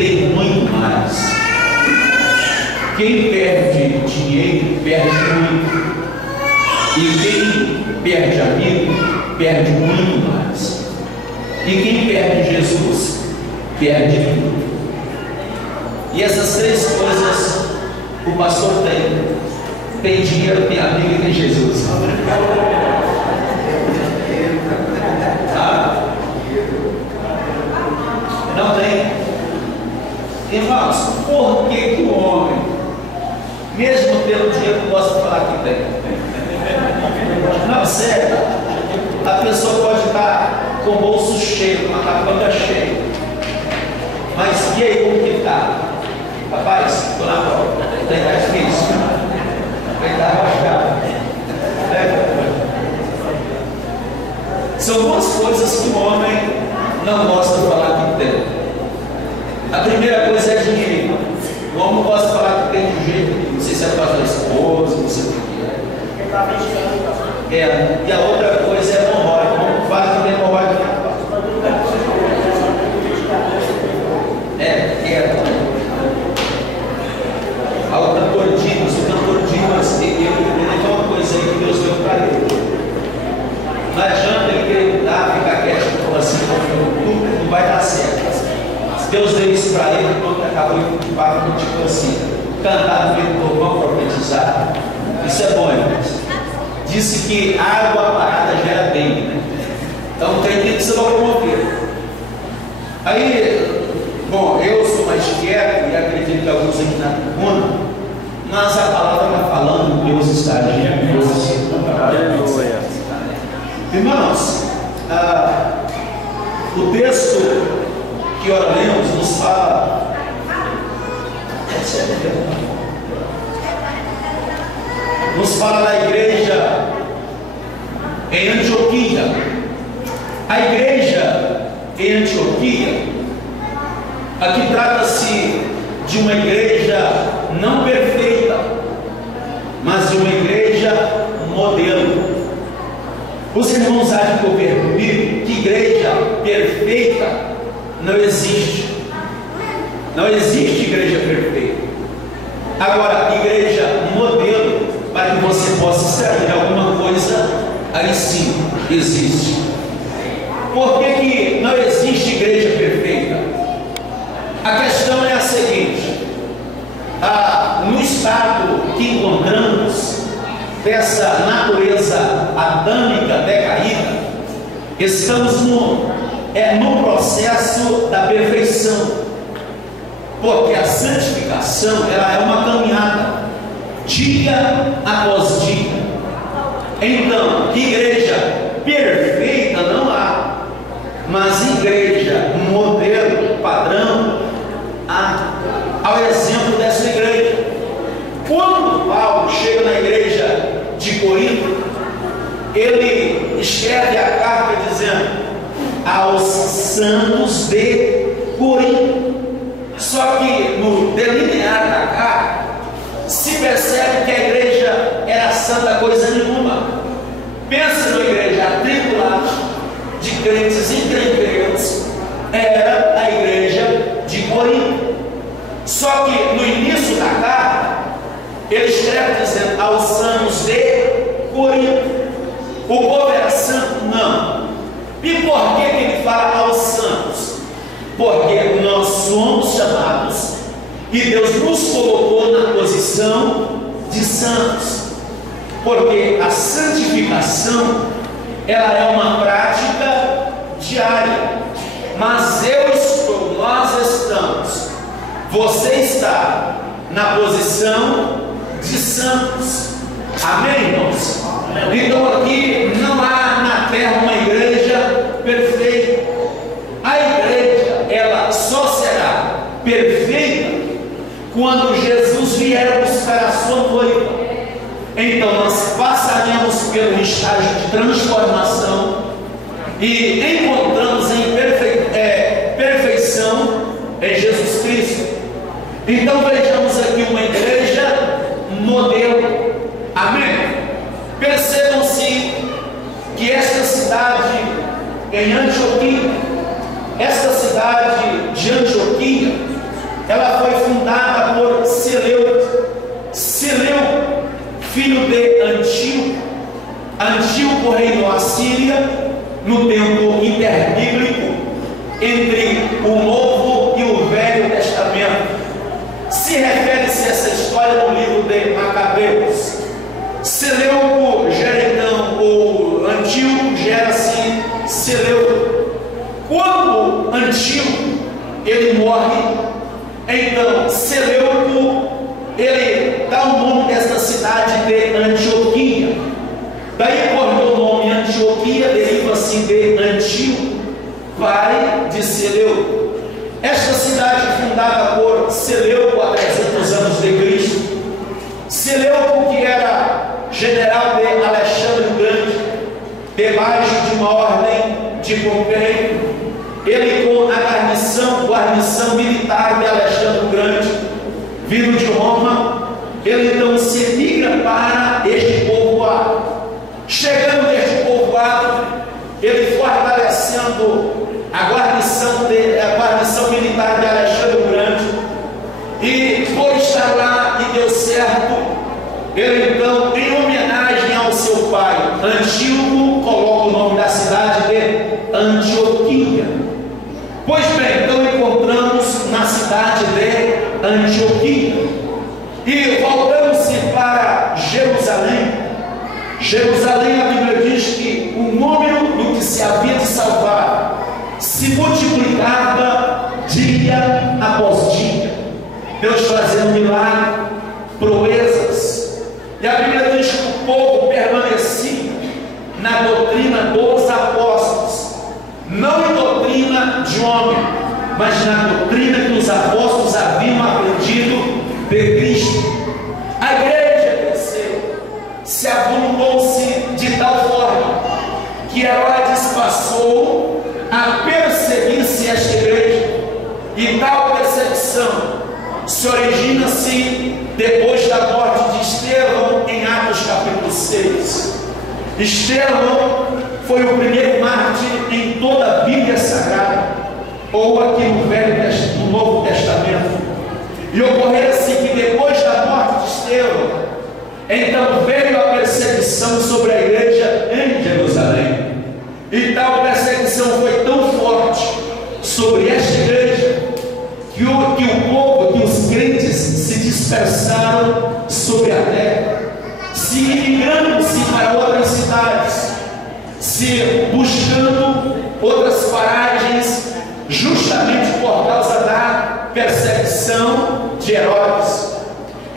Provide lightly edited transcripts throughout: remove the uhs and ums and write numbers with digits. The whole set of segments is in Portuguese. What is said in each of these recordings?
tem muito mais. Quem perde dinheiro, perde muito. E quem perde amigo, perde muito mais. E quem perde Jesus, perde tudo. E essas três coisas o pastor tem. Tem dinheiro, tem amigo e tem Jesus. Ah, não tem. Irmãos, por que o homem, mesmo tendo dinheiro, gosta de falar que tem? Não, sério. A pessoa pode estar com o bolso cheio, com a capanga cheia. Mas e aí, como que está? Rapaz, estou na prova. Está difícil. Está arrascado. São duas coisas que o homem não gosta de falar que tem. A primeira coisa é dinheiro. O homem não gosta de falar que tem de um jeito, não sei se é por causa da esposa, não sei o que é. E a outra coisa é hemorroide. O homem fala que tem hemorroide. O cantor Dimas, ele tem uma coisa aí que Deus deu para ele. Não adianta ele querer mudar, ficar quieto, como assim, não vai dar certo. Deus deu isso para ele, quando acabou de falar, tipo assim, cantar no meio do povo, vamos profetizar. Isso é bom, irmãos. Disse que água parada gera bem, né? Então tem que se locomover. Aí, bom, eu sou mais quieto e acredito que alguns aqui na tribuna, mas a palavra está falando, Deus está agindo. Aleluia. Irmãos, o texto que ora lemos nos fala da igreja em Antioquia. A igreja em Antioquia, aqui trata-se de uma igreja não perfeita, mas de uma igreja modelo. Os irmãos há de convir comigo que igreja perfeita não existe. Não existe igreja perfeita. Agora, igreja modelo, para que você possa extrair alguma coisa, aí sim existe. Por que não existe igreja perfeita? A questão é a seguinte: no estado que encontramos, dessa natureza adâmica decaída, estamos no processo da perfeição, porque a santificação ela é uma caminhada, dia após dia. Então, igreja perfeita não há, mas igreja modelo, padrão, há. Ao exemplo dessa igreja, quando Paulo chega na igreja de Corinto, ele escreve a carta dizendo aos santos de Corinto. Só que no delinear da carta se percebe que a igreja era santa coisa nenhuma. Pensa numa igreja atribulada de crentes encrencreiros, era a igreja de Corinto. Só que no início da carta ele escreve dizendo aos santos de Corinto. O povo era santo? Não. E por que ele fala aos santos? Porque nós somos chamados e Deus nos colocou na posição de santos. Porque a santificação ela é uma prática diária. Mas eu estou, nós estamos, você está na posição de santos. Amém, irmãos? Então aqui não há na terra uma igreja perfeita. A igreja ela só será perfeita quando Jesus vier buscar a sua noiva. Então nós passaremos pelo estágio de transformação e encontramos em perfeição em Jesus Cristo. Então vejamos aqui uma igreja modelo. Amém? Percebam-se que esta cidade em Antioquia, esta cidade de Antioquia, ela foi fundada por Seleuco. Seleuco, filho de Antíoco. Antíoco reinou a Síria no tempo interbíblico entre o Novo e o Velho Testamento. Se refere-se a essa história no livro de Macabeus. Seleuco gera então, ou Antíoco gera-se Seleuco. Quando Antíoco ele morre, então Seleuco ele dá o nome desta cidade de Antioquia. Daí, quando o nome Antioquia deriva-se de Antíoco, pai de Seleuco. Esta cidade fundada por Seleuco há 300 anos de Cristo. Seleuco, que era general de Alexandre o Grande, debaixo de uma ordem de Pompeio, ele com a guarnição militar de Alexandre o Grande, vindo de Roma, ele então se migra para este povoado. Chegando neste povoado, ele fortalecendo a guarnição militar de Alexandre o Grande, e por estar lá e deu certo, ele então, em homenagem ao seu pai Antíoco, coloca o nome da cidade de Antioquia. Pois bem, então encontramos na cidade de Antioquia, e voltamos-se para Jerusalém. Jerusalém, a Bíblia diz que o número do que se havia de salvar se multiplicava dia após dia. Deus fazendo milagre, proezas. E a Bíblia diz que o povo permanecia na doutrina dos apóstolos, não em doutrina de homem, mas na doutrina que os apóstolos haviam aprendido de Cristo. A igreja cresceu, se avultou-se de tal forma que Herodes passou a perseguir-se esta igreja, e tal perseguição se origina-se depois da morte de Estevão em Atos capítulo 6. Estevão foi o primeiro mártir em toda a Bíblia Sagrada, ou aqui no Novo Testamento. E ocorreu-se que depois da morte de Estevão, então veio a perseguição sobre a igreja em Jerusalém. E tal perseguição foi tão forte sobre esta igreja que o povo, que os crentes se dispersaram sobre a terra, se imigrando-se para outras cidades, se buscando outras paragens, justamente por causa da perseguição de Herodes.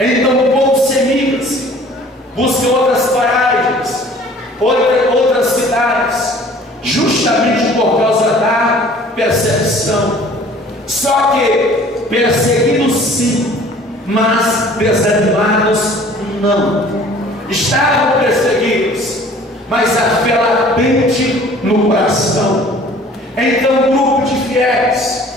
Então o povo se emigra-se, busca outras paragens, outras cidades, justamente por causa da perseguição. Só que perseguidos sim, mas desanimados não. Estavam perseguidos, mas a fé latente no coração. Então um grupo de fiéis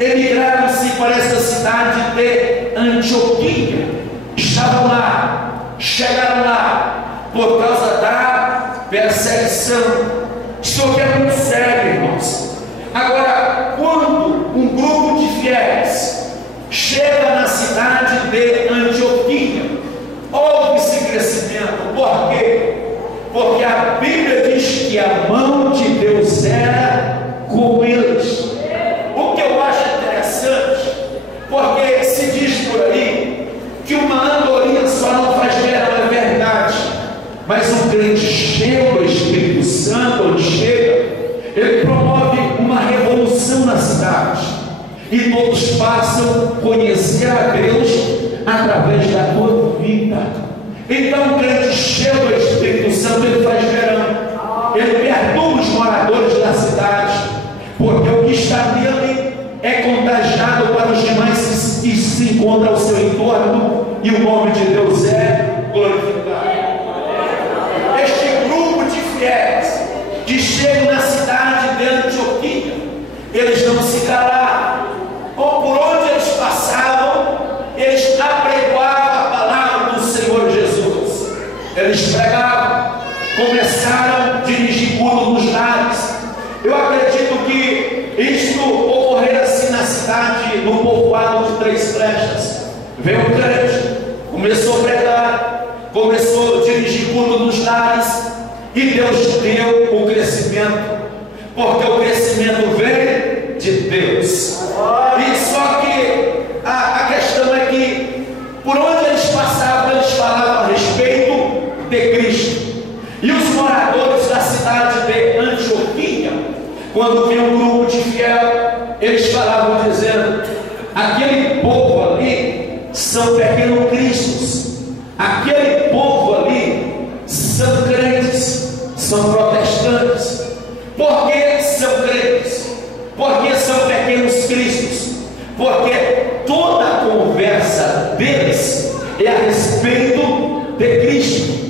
emigraram-se para esta cidade de Antioquia. Estavam lá, chegaram lá por causa da perseguição. Isso aqui é muito sério, irmãos. Agora, quando um grupo de fiéis chega na cidade de Antioquia, houve-se crescimento. Por quê? Porque a Bíblia diz que a mão de Deus era com eles. O que eu acho interessante, porque se diz por aí que uma andorinha só não faz verão, é verdade, mas um crente cheio do Espírito Santo, onde chega, ele promove uma revolução na cidade, e todos passam a conhecer a Deus através da tua vida. Então o crente cheio do Espírito Santo, ele faz verão, ele perturba os moradores da cidade, porque o que está nele é contagiado para os demais que se encontram ao seu entorno, e o nome de Deus é glorificado. Este grupo de fiéis que chegam na cidade de Antioquia, eles não se calaram, ou por onde eles passavam, eles apregoavam a palavra do Senhor Jesus. Eles pregavam, começaram a dirigir culto nos lares. Eu acredito que isto ocorresse na cidade, no necessidades, e Deus deu o crescimento, porque o crescimento vem de Deus. E só que a questão é que por onde eles passavam, eles falavam a respeito de Cristo. E os moradores da cidade de Antioquia, quando vinha um grupo de fiel, eles falavam dizendo: aquele povo ali são pequenos cristos, aquele povo ali são crentes, são protestantes. Por que são crentes? Porque são pequenos cristos? Porque toda a conversa deles é a respeito de Cristo.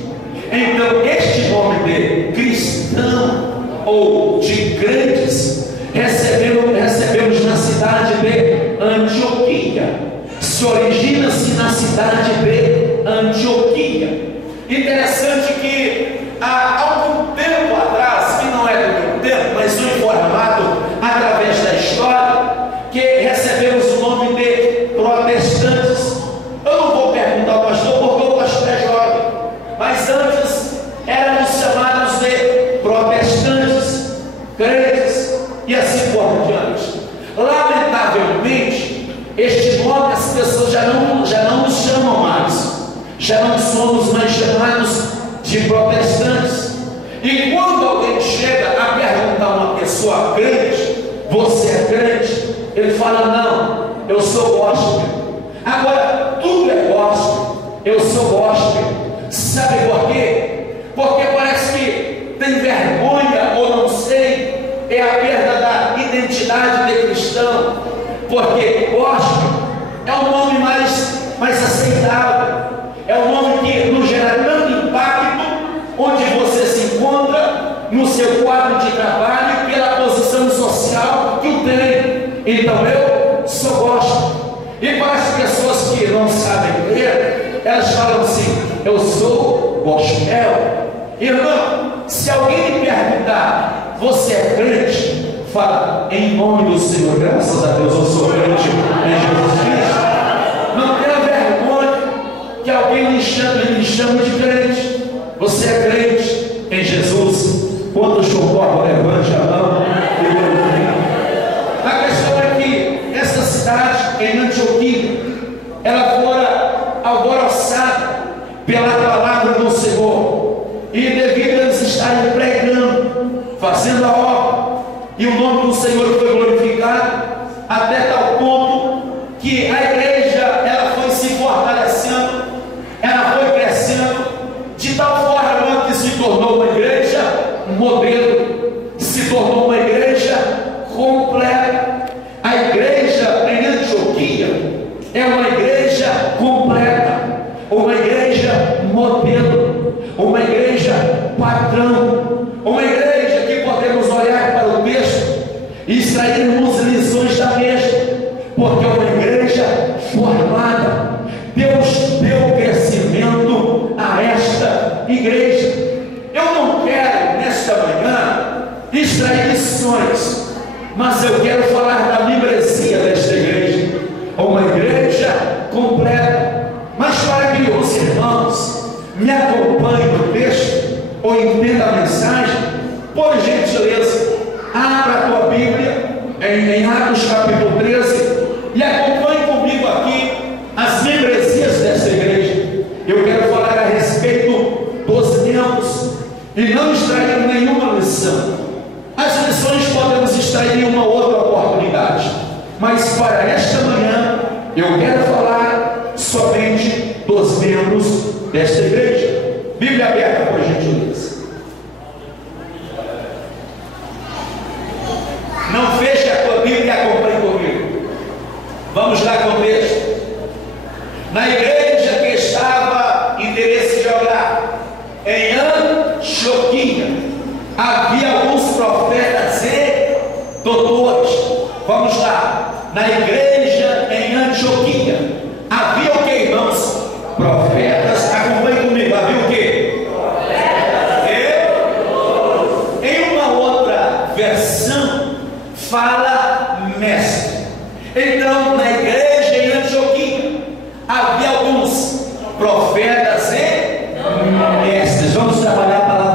Então este nome de cristão ou de crentes recebemos na cidade de Antioquia. Se origina-se na cidade de Antioquia. Interessante que há algum tempo atrás, que não é do meu tempo, mas foi informado através da história, que recebemos o nome de protestantes. Eu não vou perguntar ao pastor, porque o pastor é jovem, mas antes éramos chamados de protestantes, crentes e assim por diante. Lamentavelmente, este nome as pessoas já não nos chamam mais, já não somos mais chamados de protestantes. E quando alguém chega a perguntar a uma pessoa crente: você é crente? Ele fala: não, eu sou gospel. Agora, tudo é gospel, eu sou gospel. Sabe por quê? Porque parece que tem vergonha, ou não sei, é a perda da identidade de cristão. Porque gospel é um nome mais aceitável, é um nome que não gera tanto impacto onde você se encontra, no seu quadro de trabalho, pela posição social que o tem. Então eu sou gospel. E para as pessoas que não sabem ler, elas falam assim: eu sou gospel. Irmão, se alguém me perguntar: você é crente? Fala: em nome do Senhor, graças a Deus eu sou crente em Jesus Cristo. Não tenha vergonha que alguém lhe chame de crente. Você é crente em Jesus. Quantos concordam, levante a mão e glorifique. A questão é que essa cidade, em Antioquia, ela fora alvoroçada pela palavra do Senhor, e devido a eles estarem pregando, fazendo a obra, e o nome do Senhor foi glorificado, até tal ponto que a igreja ela foi se fortalecendo, ela foi crescendo, de tal forma que se tornou uma igreja modelo, se tornou uma igreja completa. A igreja em Antioquia é uma igreja completa, uma igreja modelo, uma igreja padrão, uma igreja que podemos olhar para o texto e extrairmos lições da mesma, porque é uma igreja formada. Deus deu crescimento a esta igreja. Eu não quero nesta manhã extrair lições, mas eu quero falar da membresia desta igreja, uma igreja completa. Mas para que os irmãos me acompanhem no texto ou entendam a mensagem, por gentileza, abra a tua Bíblia em Atos capítulo 13 e acompanhe comigo aqui as membresias desta igreja. Eu quero falar a respeito dos membros e não extrair nenhuma lição. As lições podemos extrair em uma outra oportunidade, mas para esta manhã eu quero falar somente dos membros desta igreja. Bíblia aberta, por gentileza. Não feche a tua Bíblia e acompanhe comigo. Vamos lá com o texto. Na igreja que estava interesse geográfico em Antioquia, havia alguns profetas e doutores. Vamos lá. Na igreja em Antioquia havia o que, irmãos? Profetas. Acompanhe comigo. Havia o que? Profetas. Em uma outra versão fala mestre. Então, na igreja em Antioquia havia alguns profetas e mestres. Vamos trabalhar a palavra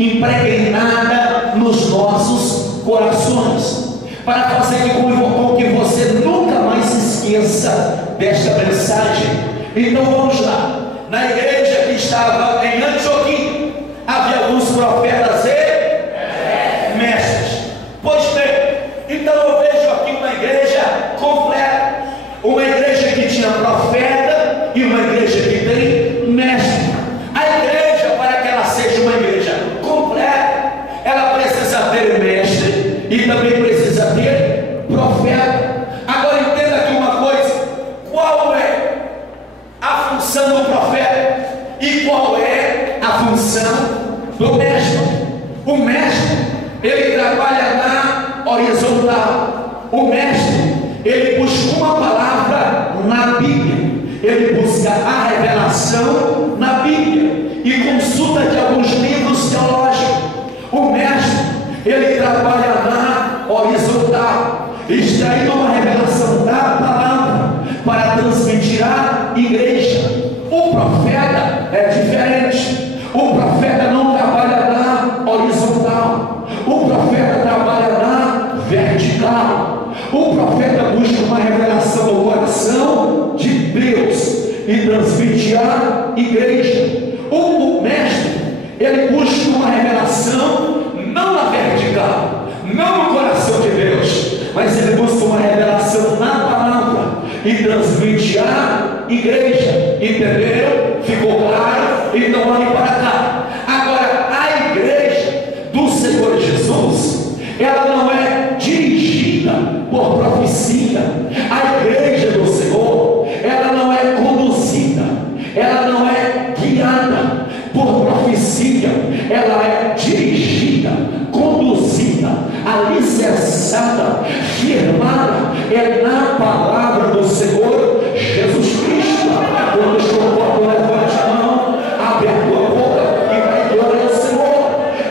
impregnada nos nossos corações, para fazer com que você nunca mais se esqueça desta mensagem. Então vamos lá. Na igreja que estava em Antioquia, havia alguns profetas e mestres. Pois bem, então eu vejo aqui uma igreja completa, uma igreja que tinha profeta e uma igreja que tem mestre. A igreja, para que ela seja uma igreja completa, ela precisa ter mestre e também precisa ter profeta. Agora entenda aqui uma coisa: qual é a função do profeta e qual é a função do mestre? O mestre, ele trabalha na horizontal. O mestre, ele busca uma palavra na Bíblia, ele busca a revelação na Bíblia e consulta de alguns livros teológicos. O mestre, ele trabalha na horizontal, extraindo uma revelação da palavra para transmitir à igreja. O profeta é diferente. O profeta não trabalha na horizontal, o profeta trabalha na vertical. O profeta busca uma revelação do coração de Deus e transmite à igreja. O mestre, ele busca uma revelação não na vertical, não no coração de Deus, mas ele busca uma revelação na palavra e transmite à igreja. Entendeu? Ficou claro? Então olhe para cá. Agora, a igreja do Senhor Jesus, ela não é dirigida por profecia. A igreja do Senhor, ela não é conduzida, ela não é guiada por profecia. Ela é dirigida, conduzida, alicerçada, firmada é na palavra do Senhor Jesus Cristo. Quando estou com levante a mão, abre a tua boca e vai glória ao Senhor.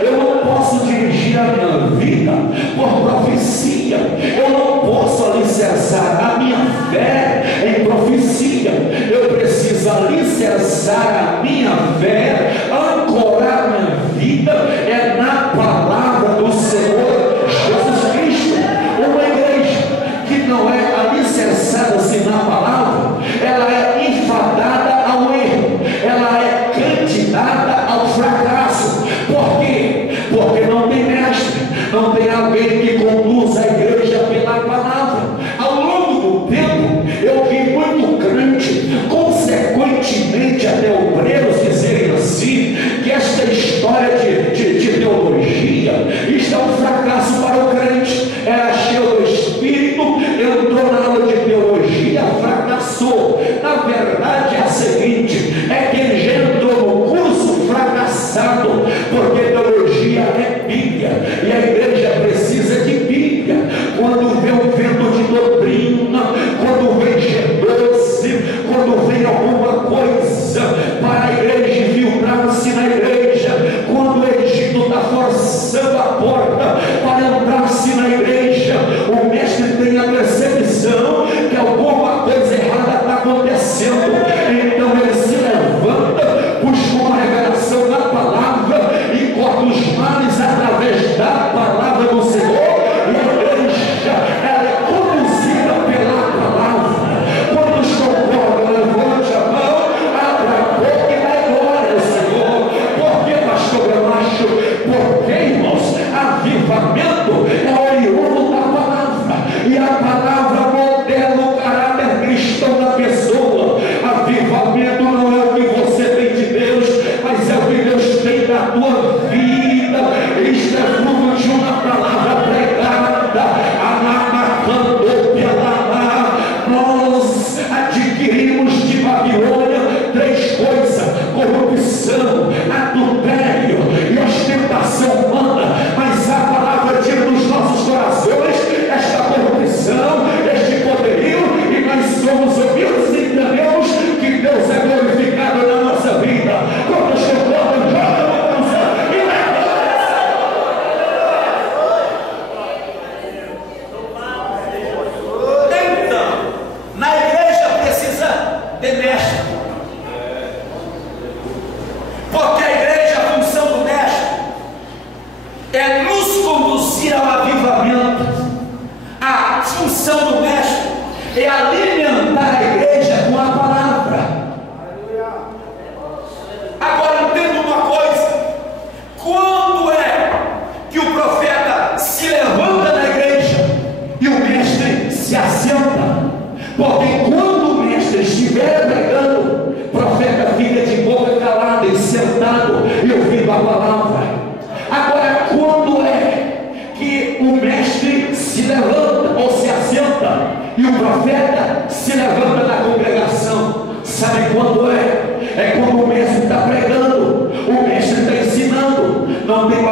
Eu não posso dirigir a minha vida por profecia, eu não posso alicerçar a minha fé em profecia. Eu preciso alicerçar a minha fé, ancorar a minha vida é na palavra do Senhor Jesus Cristo. Uma igreja que não é alicerçada assim na palavra, ela é enfadada ao erro, ela é candidata ao fracasso. Por quê? Porque não tem mestre, não tem alguém que conduz a igreja pela palavra. Ao longo do tempo, eu vi muito crente, consequentemente até obreiros, dizerem assim, que esta história de teologia está um fracasso para o crente. Era cheio do Espírito, entrou na aula de teologia, fracassou. Na verdade é a seguinte, é que ele já entrou no curso fracassado, porque teologia é Bíblia, e a igreja precisa de Bíblia. Quando vem o vento de doutrina, quando vem G12, quando vem alguma coisa para a igreja infiltrar-se na igreja, quando o Egito está forçando a porta para entrar-se na igreja, o mestre tem a percepção que alguma coisa errada está acontecendo. Então ele se levanta, busca uma revelação da palavra e corta os males através da palavra do Senhor. E a igreja, ela é conduzida pela palavra. Quando concordam, levante a mão, abra a boca e dá glória ao Senhor. Por que, pastor Gramacho? Porque, irmãos, a vida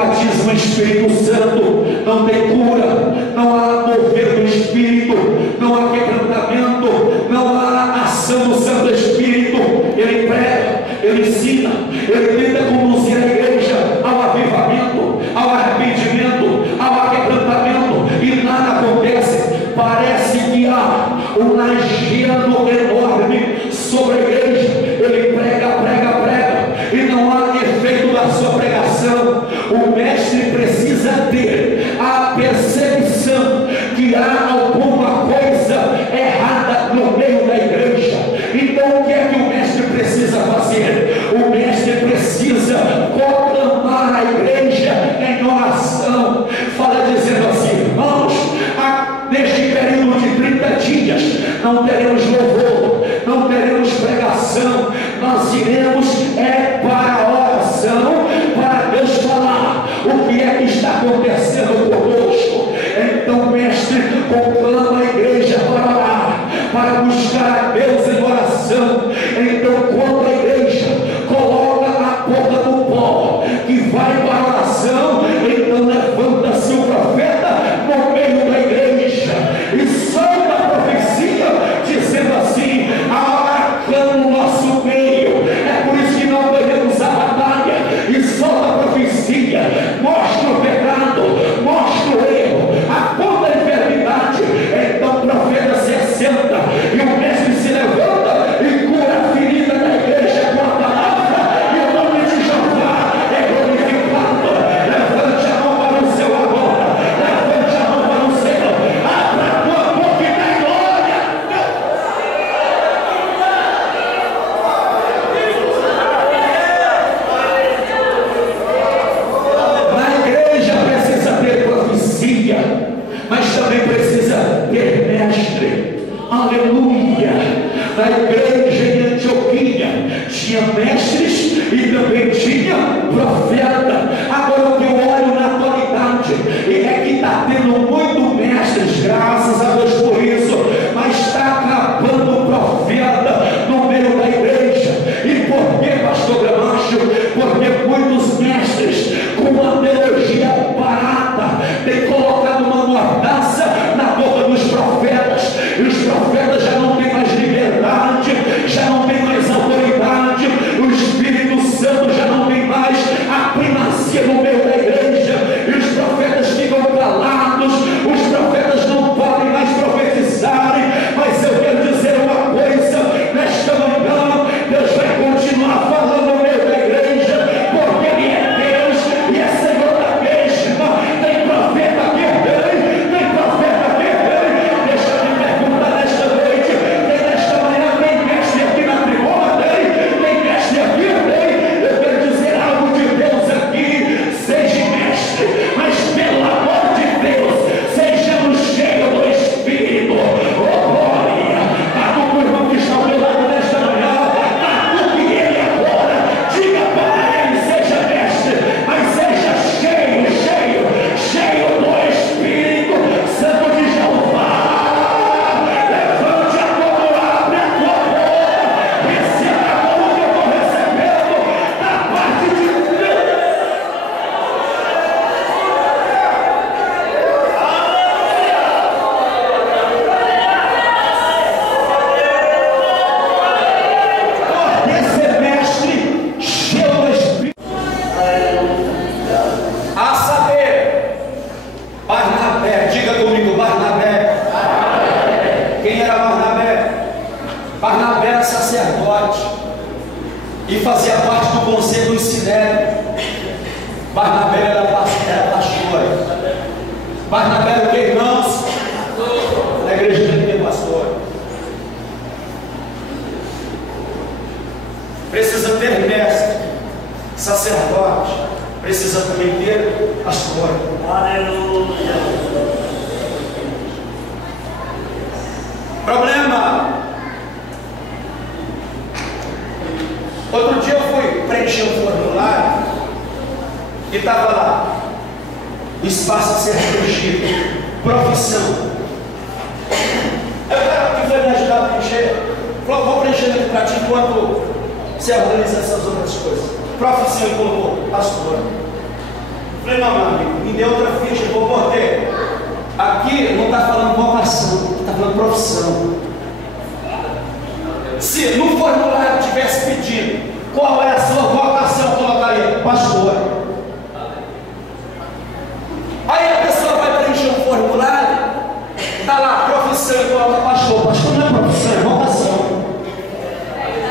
batismo no Espírito Santo, não tem cura, não há mover do Espírito, não há quebrantamento, não há ação do Santo Espírito. Ele prega, ele ensina, ele tenta conduzir a igreja ao avivamento, ao arrependimento, ao quebrantamento, e nada acontece. Parece que há um lajeado enorme sobre a igreja. Ele prega, prega, prega, e não há efeito da sua pregação. O mestre precisa ter a percepção que há alguma coisa errada no meio da igreja. Então o que é que o mestre precisa fazer? O mestre precisa proclamar a igreja em oração. Fala dizendo assim: irmãos, neste período de 30 dias não teremos louvor, não teremos pregação, nós iremos para a oração, para Deus falar o que é que está acontecendo conosco. Então o mestre conclama a igreja para orar, para buscar a Deus em oração. Então quando a igreja coloca a boca do pó que vai para a oração, então levanta-se o profeta no meio da igreja e solta a profecia, dizendo assim: há clã no nosso meio, é por isso que não ganhamos a batalha. E solta a profecia, mostra o pecado, mostra o erro, aponta a enfermidade. Então o profeta se assenta e o mestre se levanta e cura a ferida da igreja com a palavra, e o nome de Jeová é glorificado. Levante a mão para o céu agora, levante a mão para o céu, abra a tua boca e dá glória. Na igreja precisa ter profecia, mas também precisa ter mestre. Aleluia! Na igreja em Antioquia tinha mestres e também tinha profeta. Agora o que eu olho na atualidade é que está tendo muito mestres, graças a Deus por isso, mas está acabando o profeta no meio da igreja. E por que, pastor Gramacho? Porque muitos mestres com uma teologia barata têm colocado uma mordaça na boca dos profetas, e os profetas já não têm mais liberdade, já não têm mais autoridade, o Espírito Santo já não tem mais a primazia no meio da igreja, e os profetas ficam calados, os profetas não podem mais profetizarem. Mas eu quero dizer uma coisa nesta manhã: Deus vai continuar falando no meio da igreja, porque Ele é Deus e é Senhor da mesma. Tem profeta que tem profeta que Deixa eu me perguntar nesta noite, nesta manhã, tem mestre aqui na tribuna? Tem mestre aqui? Eu quero dizer algo de Deus aqui: seja mestre, mas pelo amor de Deus, sejamos cheios do Espírito. Oh glória! Marca o irmão que está ao meu lado nesta manhã, marca ele agora, diga para ele: seja mestre, mas seja cheio, cheio, cheio do Espírito Santo de Jeová. Levante a mão, abre a tua boca, receba como que eu estou recebendo da parte de Deus. Esse mestre cheio do Espírito. A saber, Barnabé, diga comigo, Barnabé. Quem era Barnabé? Barnabé era sacerdote e fazia parte do conselho do Sinédrio. Barnabé era pastor. Barnabé era o que, irmãos? Na igreja não tem pastor. Precisa ter mestre, sacerdote, precisa também ter pastor. Aleluia. Problema. Outro dia eu fui preencher um formulário e estava lá: espaço a ser preenchido, profissão. Aí o cara que foi me ajudar a preencher falou: vou preencher aqui para ti enquanto você organiza essas outras coisas. Profissão, e colocou pastor. Falei, não, meu amigo, me deu outra ficha, eu vou botar. Aqui não está falando vocação, está falando profissão. Se no formulário tivesse pedido qual é a sua vocação, eu colocaria pastor. Aí a pessoa vai preencher um formulário, está lá, profissão, e coloca pastor. Pastor não é profissão, é vocação.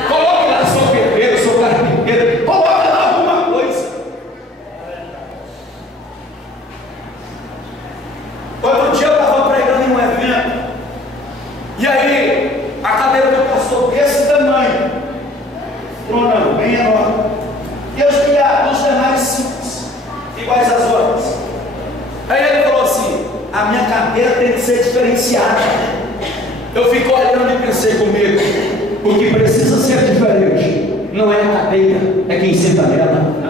Coloque lá, sou pedreiro, sou carpinteiro, coloque lá alguma coisa. Outro dia eu estava pregando em um evento, e aí a cadeira do pastor desse tamanho, tronando, bem enorme, e eu escolhi os demais simples, iguais às outras. Aí ele falou assim: a minha cadeira tem que ser diferenciada. Eu fico olhando e pensei comigo: o que precisa ser diferente não é a cadeira, é quem senta nela.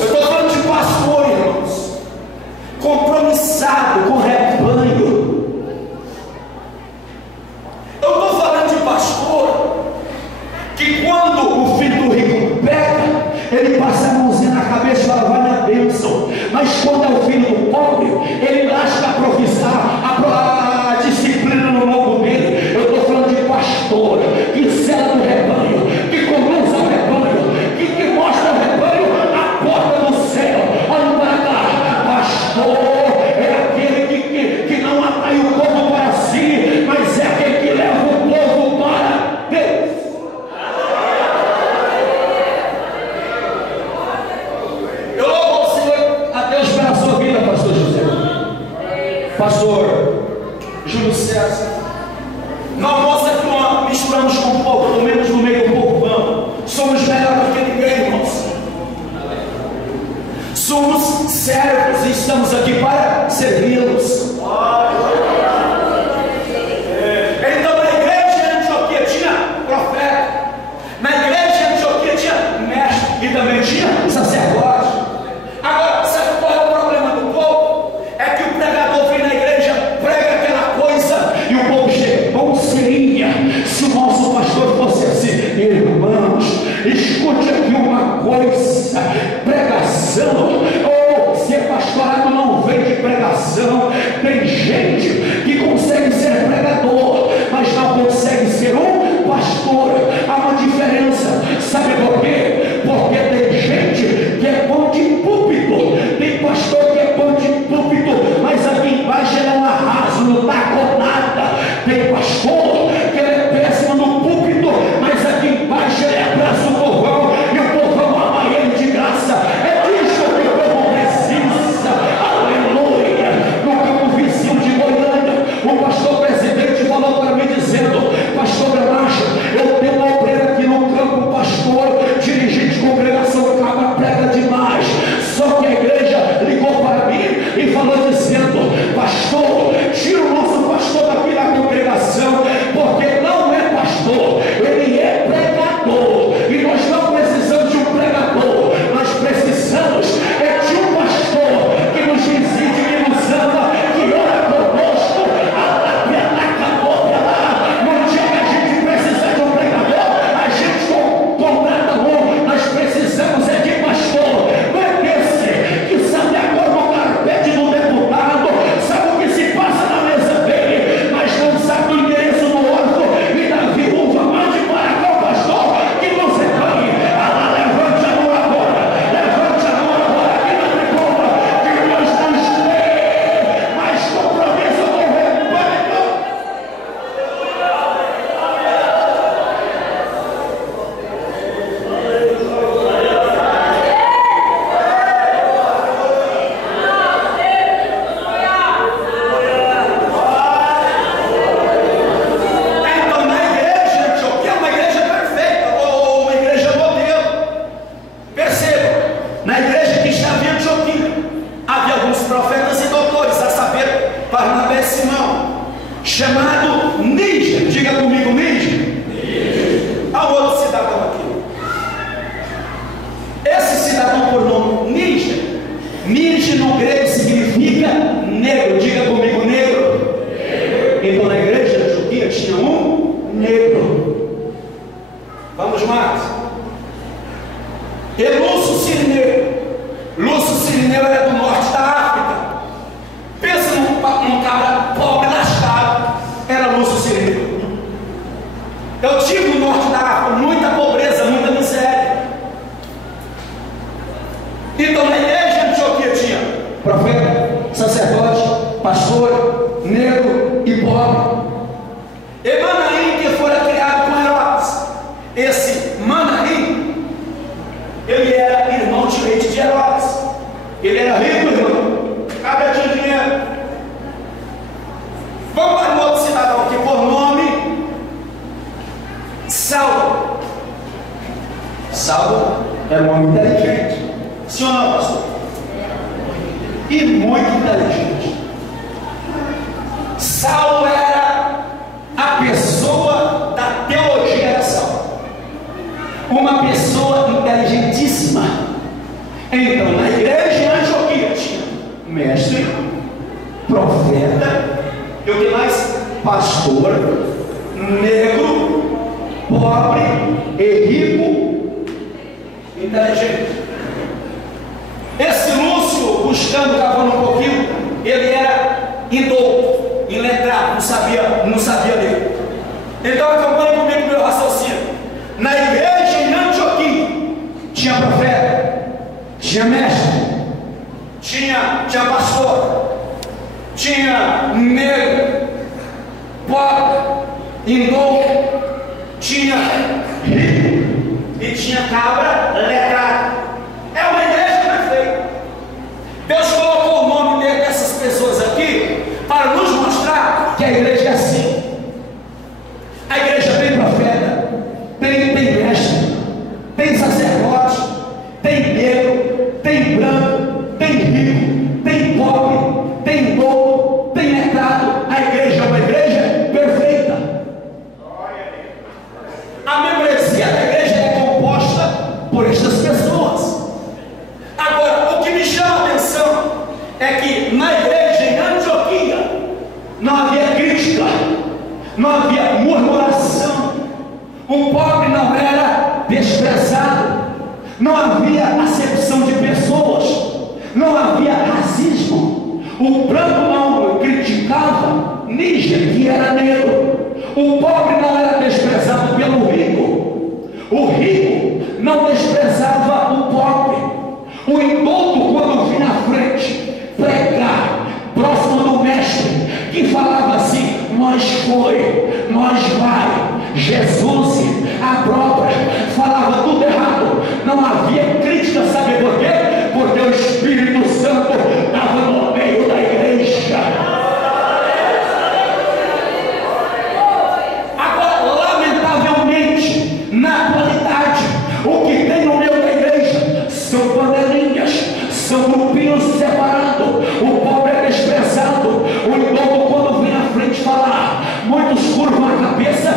Eu estou falando de pastor, irmãos, compromissado com o rebanho. Eu estou falando de pastor que quando o filho do rico pega, ele passa a mãozinha na cabeça e fala: vai na bênção. Mas quando é o filho do pobre, ele lasca a profissão, a disciplina no lombo dele. Eu estou falando de pastor que cela do rebanho, que conduz ao rebanho, que mostra ao rebanho a porta do céu. Olha para cá, pastor é aquele que não atrai o povo para si, mas é aquele que leva o povo para Deus. Eu louvo o Senhor a Deus pela sua vida, pastor José, pastor Júlio César. No almoço aqui nós misturamos com o povo, comemos no meio do povo, vamos. Somos melhores do que ninguém, irmãos. Somos servos e estamos aqui para servi-los. Então na igreja de Antioquia tinha profeta, na igreja de Antioquia tinha mestre e também tinha sacerdote. Agora, sabe qual é o problema do povo? É que o pregador vem na igreja, prega aquela coisa e o povo chega: bom seria se o nosso pastor fosse assim. Irmãos, escute aqui uma coisa: pregação, ou se é pastorado, não vem de pregação. Tem gente que consegue ser pregador, mas não consegue ser um pastor. Há uma diferença, sabe por quê? Porque tem gente que é bom de púlpito, tem pastor que é bom de púlpito, mas aqui embaixo ele é um arraso, não dá com nada. Tem pastor que ele é péssimo no púlpito, mas aqui embaixo ele abraça o povão e o povão ama ele de graça. É disso que o povo precisa. Aleluia. No campo vizinho de Goiânia, o pastor presidente falou para mim dizendo: pastor Gramacho, eu tenho uma obreira aqui no campo, pastor, dirigente de congregação, acaba prega demais. Só que a igreja ligou para mim e falou dizendo: pastor, tira o nosso pastor daqui da congregação, porque não é pastor, ele é pregador. E nós não precisamos de um pregador, nós precisamos de um pastor que nos visite, que nos ama, que ora conosco. No dia que a gente precisa de um pregador, a gente contrata um. Nós precisamos de pastor. Não é desse que sabe agora no carpete do deputado, sabe o que se passa na mesa dele, mas não sabe o endereço do órfão e da viúva. Mande para cá o pastor que você tem. Levante a mão agora, levante a mão agora, que não tem como, que Deus nos dê mais compromisso com o rebanho. Então na igreja de Antioquia é uma igreja perfeita, ou uma igreja modelo. Perceba, na igreja que estava em Antioquia havia alguns profetas e doutores, a saber, Barnabé e Simão, chamado Níger. Diga comigo, Níger. Há outro cidadão aqui. Esse cidadão Negro era do norte da África. Pensa num cara pobre, lascado. Era Lúcio Cirilo. Eu tive no norte da África muita pobreza, muita miséria. Então na igreja de Antioquia tinha profeta, sacerdote, pastor, negro e pobre. E Manaim, que fora criado com Herodes. Esse Manaim, ele era irmão de leite de Herodes. Ele era rico, irmão. Cada tinha dinheiro. Vamos para um outro cidadão aqui por nome Saulo. Saulo era um homem inteligente. Sim ou não, pastor? E muito inteligente. Saulo era a pessoa da teologia da Saulo. Uma pessoa inteligentíssima. Então, na igreja de Antioquia tinha mestre, profeta, e o que mais? Pastor, negro, pobre e rico, inteligente. Esse Lúcio, buscando, cavando um pouquinho, ele era indouto, iletrado, não sabia ler. Então acompanhe comigo meu raciocínio. Na igreja em Antioquia tinha profeta, tinha mestre, tinha pastor, tinha negro, pobre, indouto, tinha rico e tinha cabra letrado. É uma igreja perfeita. Deus colocou o nome dessas pessoas aqui para nos mostrar que a igreja é assim. A igreja tem profeta, tem mestre, tem sacerdote, tem negro, tem branco, tem rico, tem pobre, tem dono, tem letrado. A igreja é uma igreja perfeita. A membresia da igreja é composta por estas pessoas. Agora, o que me chama a atenção é que na igreja em Antioquia não havia crítica, não havia murmuração. O pobre não era desprezado, não havia acepção de pessoas, não havia racismo. O branco não criticava Níger, que era negro. O pobre não era desprezado pelo rico. O rico não desprezava o pobre. O indulto, quando vinha à frente pregar próximo do mestre, que falava assim: nós foi, nós vai, Jesus aprova, falava tudo errado, não havia crítica. Sabe por quê? Porque o Espírito Santo estava no meio da igreja. Agora, lamentavelmente, na atualidade, o que tem no meio da igreja são panelinhas, são grupinhos separados. O pobre é desprezado, o idoso, quando vem à frente falar, muitos curvam a cabeça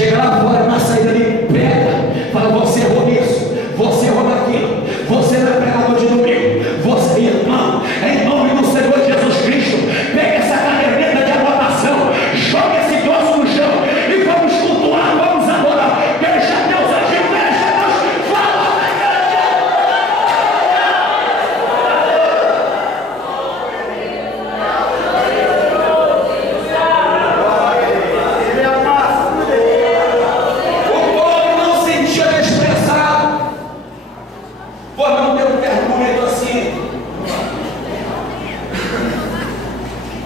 Chega lá fora, na saída ali, pega, fala: você errou nisso, você errou naquilo, você não é pregador de domingo, você é irmão, em nome do Senhor Jesus Cristo, pega essa caderneta de anotação, joga esse troço no chão e vamos cultuar, vamos adorar. Deixa Deus agir, deixa Deus falar na igreja. O povo não se sentia desprezado por não ter um termômetro assim.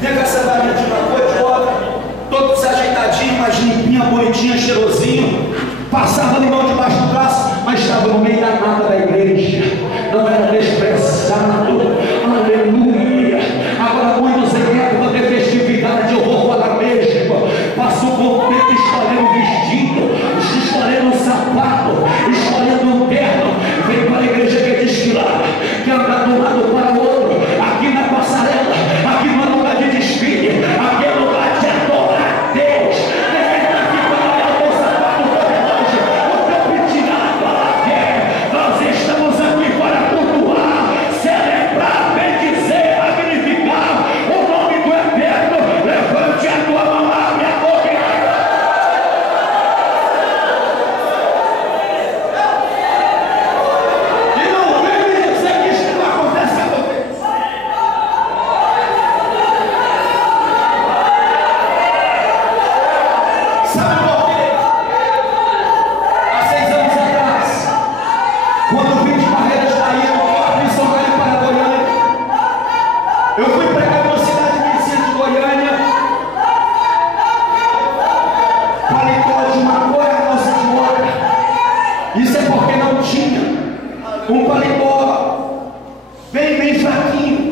Pega essa varinha de uma coisa de outra, todo desajeitadinho, mas limpinha, bonitinha, cheirosinho. Passava limão debaixo do braço, mas estava no meio da nata da igreja. Não era desprezado. Aleluia. Agora muitos em época de festividade, eu vou falar mesmo, passou por tempo escolhendo vestido, escolhendo sapato, escolhendo um terno, vem para a igreja que desfilar, que anda de um lado para o outro, aqui na passarela, aqui no lugar de desfile, aqui é lugar de adorar a Deus. Aqui para olhar o teu sapato, o teu relógio, o teu penteado, nós estamos aqui para cultuar, celebrar, bendizer, magnificar o nome do Eterno. Levante a tua mão, abre a boca e não vem me dizer que isso não acontece a você. Sabe por quê? Há 6 anos atrás, quando vim de Barreiras da Ilha, em São Carlos para Goiânia, eu fui pregar numa cidade vizinha de Goiânia, paletó de uma cor, a calça de outra. Isso é porque não tinha um paletó bem fraquinho.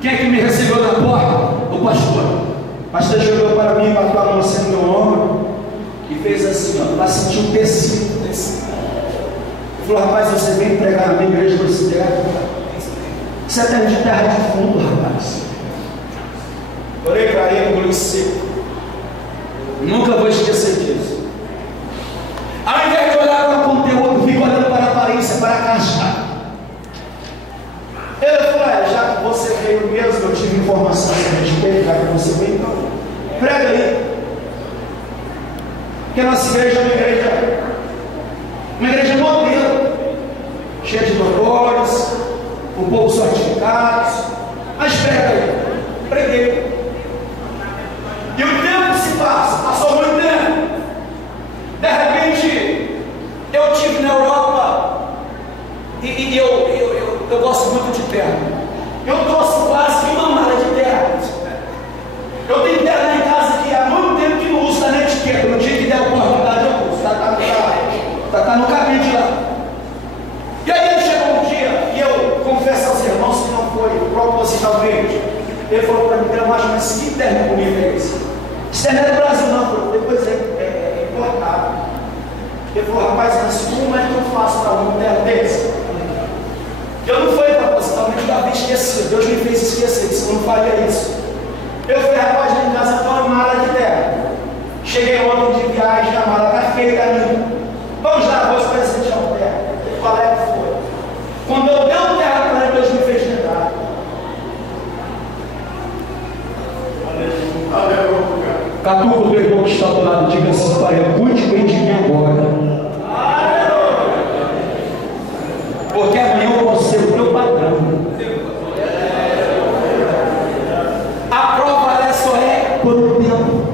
Quem é que me recebeu na porta? O pastor. O pastor chegou para mim, bateu a mão assim no meu ombro e fez assim, ó, para sentir um tecido. Ele falou: rapaz, você vem pregar na minha igreja para esse terra? Isso é terra de fundo, rapaz. Orei para ele, engoli seco. Nunca vou esquecer disso. Ao invés de olhar para o conteúdo, fico olhando para a aparência, para a caixa. Ele falou: já que você veio mesmo, eu tive informação a respeito, já que você veio, então prega aí. Porque a nossa igreja é uma igreja modelo, cheia de doutores, com poucos certificados. Mas prega aí. Preguei. E o tempo se passa, passou muito tempo. De repente, eu estive na Europa e eu gosto muito de terno. Eu trouxe quase que uma mala de ternos. Eu tenho terno em casa que há muito tempo que não uso, está na etiqueta. No dia que der a oportunidade eu uso. Está no cabide lá. E aí chegou um dia e eu confesso aos irmãos que não foi propositalmente. Ele falou para mim: mas que terno bonito é esse? Esse terno é do Brasil, não. Depois é importado. Ele falou: rapaz, mas como é que eu faço para um terno desse? Eu não fui propositalmente, eu havia esquecido. Deus me fez esquecer, disse que eu não faria isso. Eu falei: rapaz, lá em casa tem uma mala de terno. Cheguei ontem de viagem, a mala está feita ainda. Vamos lá, vou presentear um terno. Qual é que foi? Quando eu dei um terno para ele, Deus me fez lembrar. Aleluia. Catuca o teu irmão que está do lado, diga assim para ele: cuide bem de mim agora. Porque amanhã eu vou ser o teu padrão. A prova ela só é por um tempo.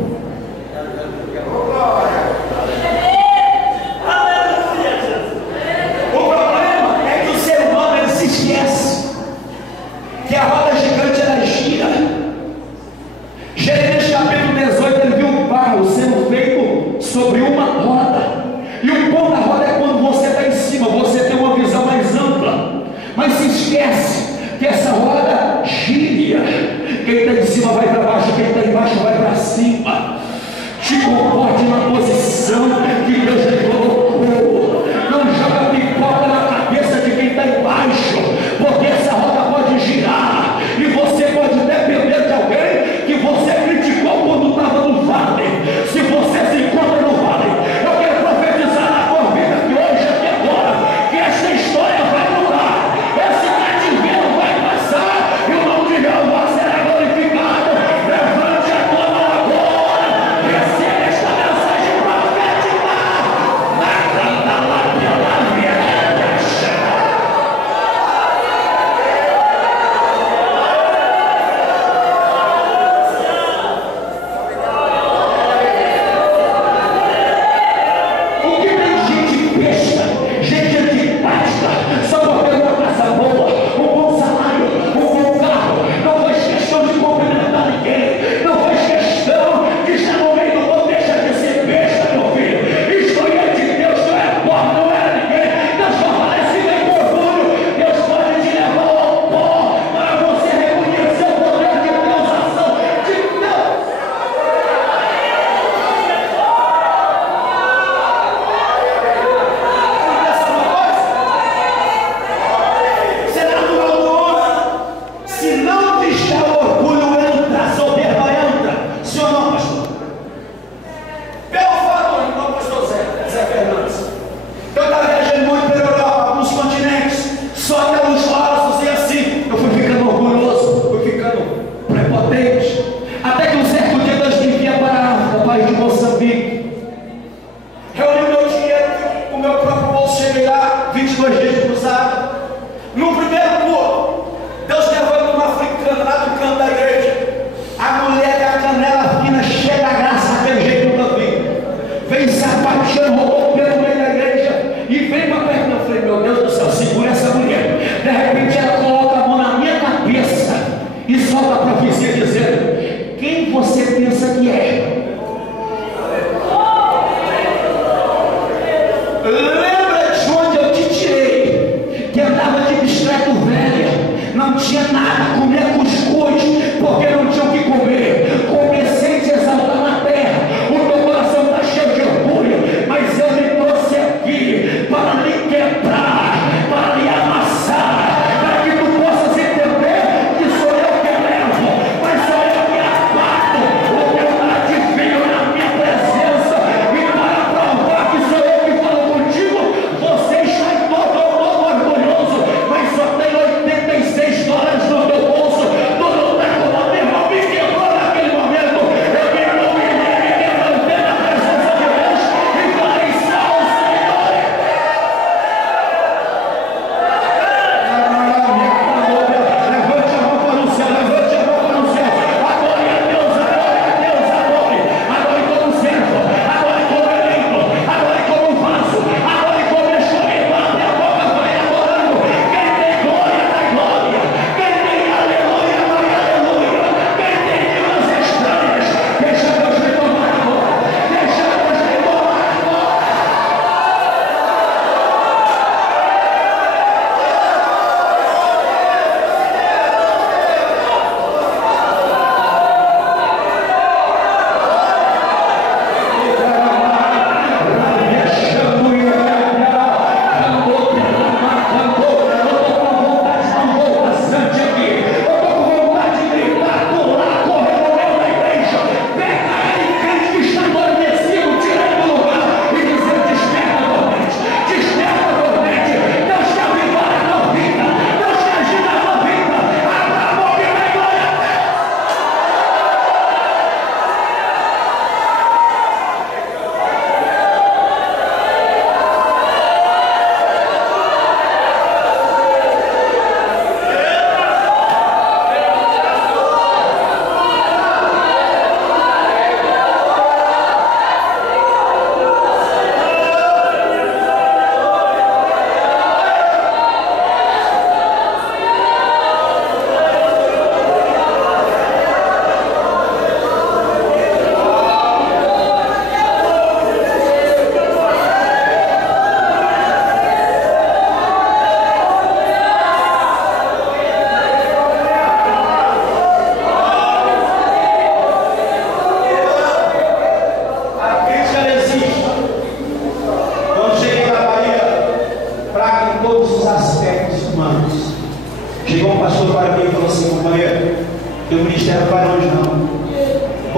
O problema é que o ser humano ele se esquece que a roda gigante ela gira. Jeremias capítulo 18, ele viu um barro sendo feito sobre uma roda. E o bom da roda é quando você está em cima, você tem uma visão mais ampla. Mas se esquece que essa roda gira. Quem está em cima vai para baixo, quem está embaixo vai para cima. Te comporte na posição que Deus te colocou. Não joga pipoca na cabeça de quem está embaixo, porque essa roda pode girar e você pode depender de alguém que você criticou quando estava no vale. Se você se encontra no vale,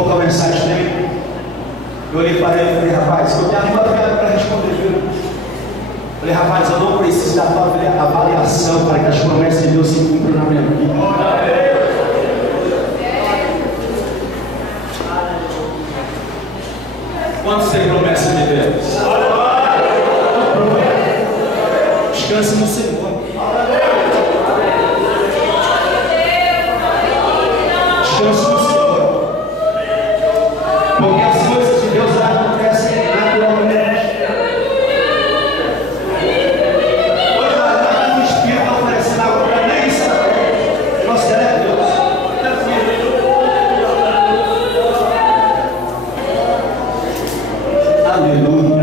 pouco a mensagem tem. Eu olhei para ele e falei, rapaz, eu tenho uma pergunta para responder, viu? Eu falei, rapaz, eu não preciso da tua avaliação para que as promessas de Deus se cumpram na minha vida. Quantos têm promessa de Deus? Descanse no Senhor. Descanse no Senhor. Porque as coisas de Deus acontecem naturalmente. Hoje nós estamos no Espírito oferecendo algo para nem saber. Nós queremos Deus. Aleluia.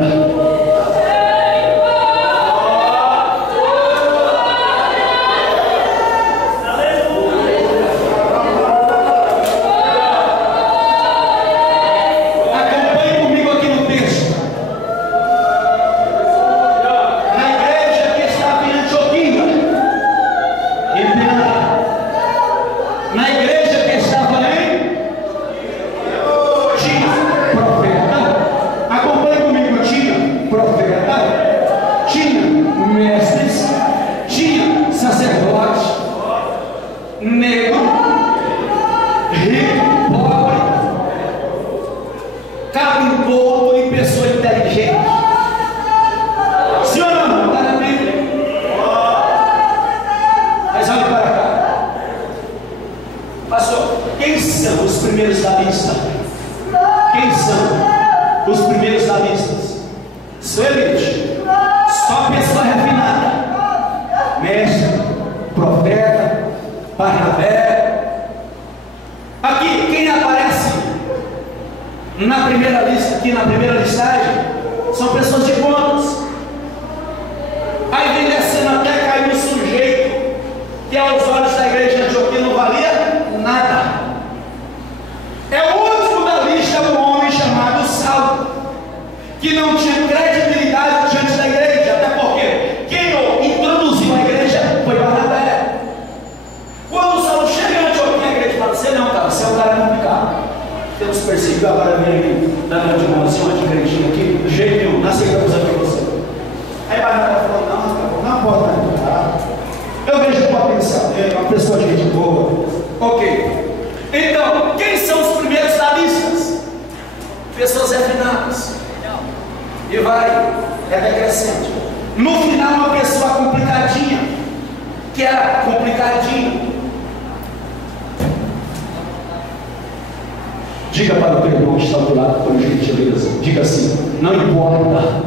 Diga para o teu irmão que está do lado, por gentileza. Diga assim: não importa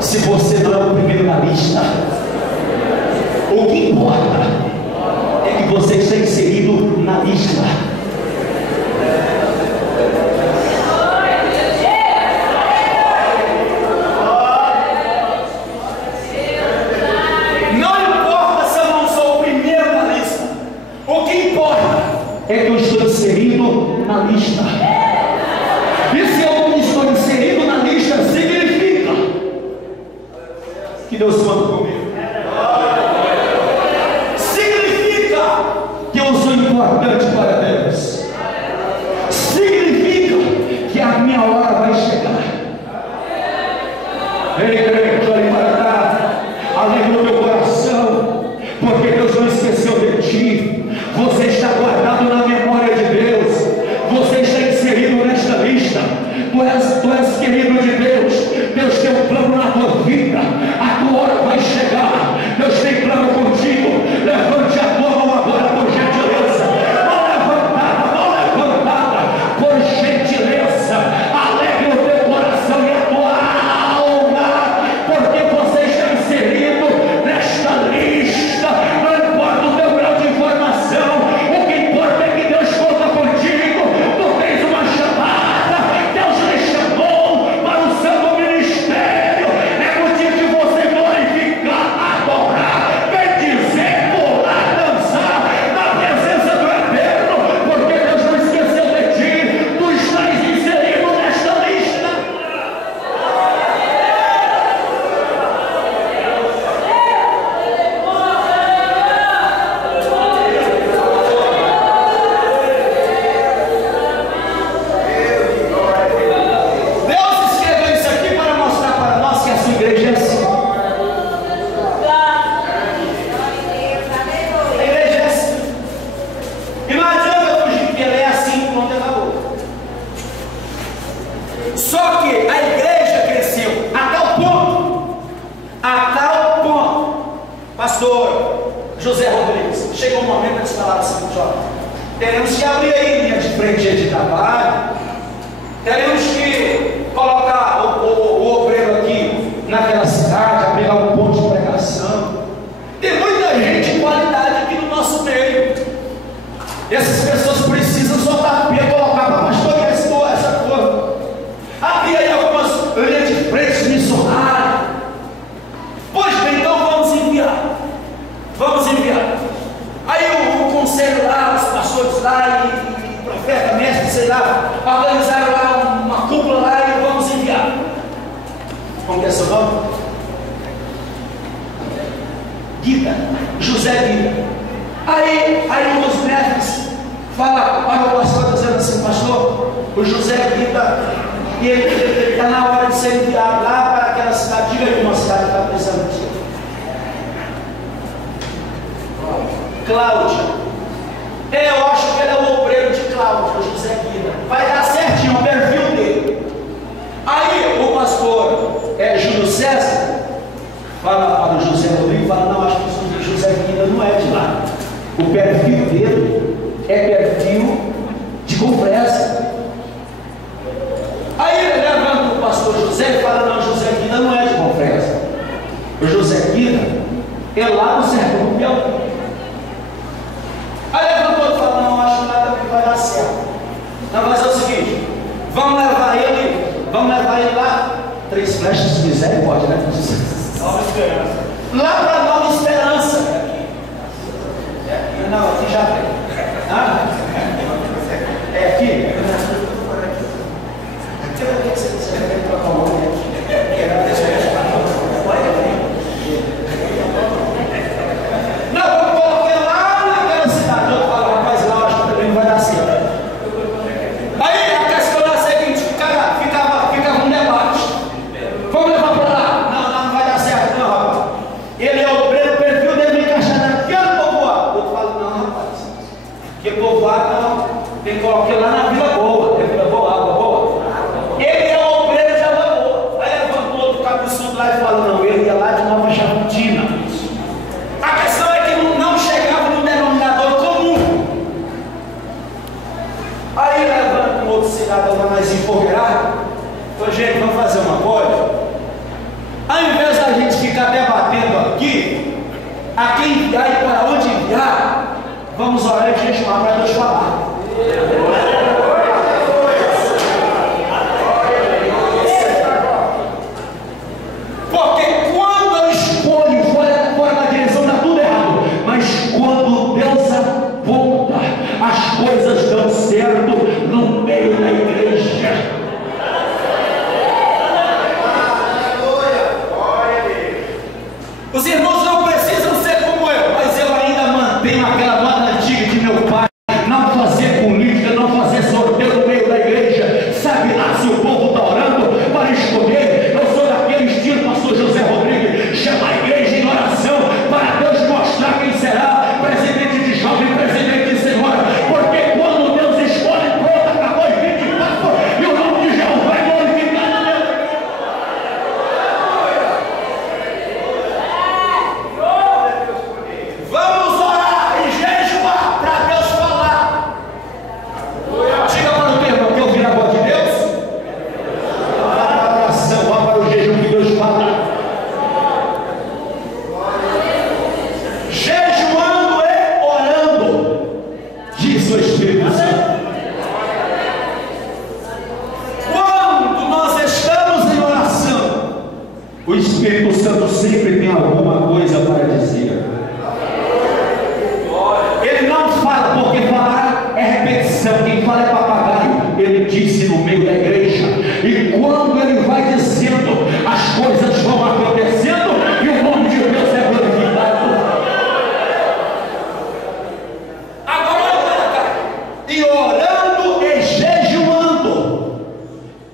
se você não é o primeiro na lista. O que importa é que você está inserido na lista. É que eu estou inserido na lista. E se eu não estou inserido na lista, significa que Deus conta comigo. Significa que eu sou importante para Deus. Significa que a minha hora vai chegar. Ei, crente, olhe para cá. Alegra o meu coração, porque Deus não esqueceu de ti. Você está guardado na memória de Deus. Você está inserido nesta lista. Tu és querido de Deus. Deus tem um plano na tua vida. A tua hora vai chegar. frente dia de trabalho, teremos que colocar o obreiro aqui naquela cidade, pegar um ponto de pregação. Tem muita gente de qualidade aqui no nosso meio. Essas pessoas precisam soltar pia, colocar para pastorear essa coisa. Abrir aí algumas linhas de frente missionárias. Pois bem, então vamos enviar. Vamos enviar. Aí o conselho lá, os pastores lá, e profeta, mestre, sei lá, organizaram lá uma cúpula lá e vamos enviar. Como que é seu nome? Guida, José Guida. Aí os mestres falam para o pastor, dizendo assim: pastor, o José Guida, e ele está na hora de ser enviado lá para aquela cidade. Diga aí uma cidade que está precisando disso. Cláudia. Eu acho que ele é o obreiro de Cláudia, o José Guida. Vai dar certinho o perfil dele. Aí o pastor Júlio César fala para o José Rodrigo, fala: não, acho que o José Guida não é de lá. O perfil dele é perfil de Confresa. Aí ele levanta o pastor José e fala: não, José Guida não é de Confresa. O José Guida é lá no sertão do Piauí. Aí levantou e fala: não, acho nada que vai dar certo. Não, mas é o seguinte, vamos levar ele lá, 3 flechas de misericórdia, né? Nova Esperança. Lá para Nova Esperança. Não, aqui já tem. Ah? É aqui? Você vai trocar o nome aqui. Não, vamos colocar lá naquela cidade. Eu falo: rapaz, lá eu acho que também não vai dar certo. Aí a questão é a seguinte: ficava um debate. Vamos levar para lá? Não vai dar certo, não, rapaz. Ele é o perfil dele encaixar naquele povoado. Eu falo: não, rapaz, que povoado não, tem que colocar lá na Vila Boa. Tem Vila Boa, água boa. Ele é o obreiro de água boa. Aí levantou outro cabeçudo lá e falou: não, ele ia lá de Nova Jabutina. A questão é que não chegava no denominador comum. Aí levanta um outro cidadão lá mais empoderado. Falou: gente, vamos fazer uma coisa. Ao invés da gente ficar debatendo aqui, a quem enviar e para onde enviar, vamos orar e jejuar para Deus falar. Porque quando eu escolho fora da direção, dá tudo errado. Mas quando Deus aponta, as coisas dão certo no meio da igreja. Os irmãos não precisam ser como eu, mas eu ainda mantenho aquela moda antiga de meu pai: não fazer política, não fazer sorteio no meio da igreja. Sabe lá se o povo está orando para escolher? Eu sou daquele estilo, pastor José Rodrigo, chama a igreja em oração para Deus mostrar quem será presidente de jovem, presidente de senhora. Porque quando Deus escolhe, pronto, acabou e 24, e o nome de Jeová é glorificado na minha vida. Vamos orar e jejuar para Deus falar. Diga para o teu irmão que ouvir a voz de Deus. Vá para a oração, vá para o jejum que Deus fala. Jejuando e orando, diz o Espírito Santo. Quando nós estamos em oração, o Espírito Santo sempre tem alguma coisa para dizer. Ele não fala, porque falar é repetição, quem fala é papagaio. Ele disse no meio da igreja, e quando ele vai dizendo, as coisas vão acontecendo e o nome de Deus é glorificado. Agora, e orando e jejuando,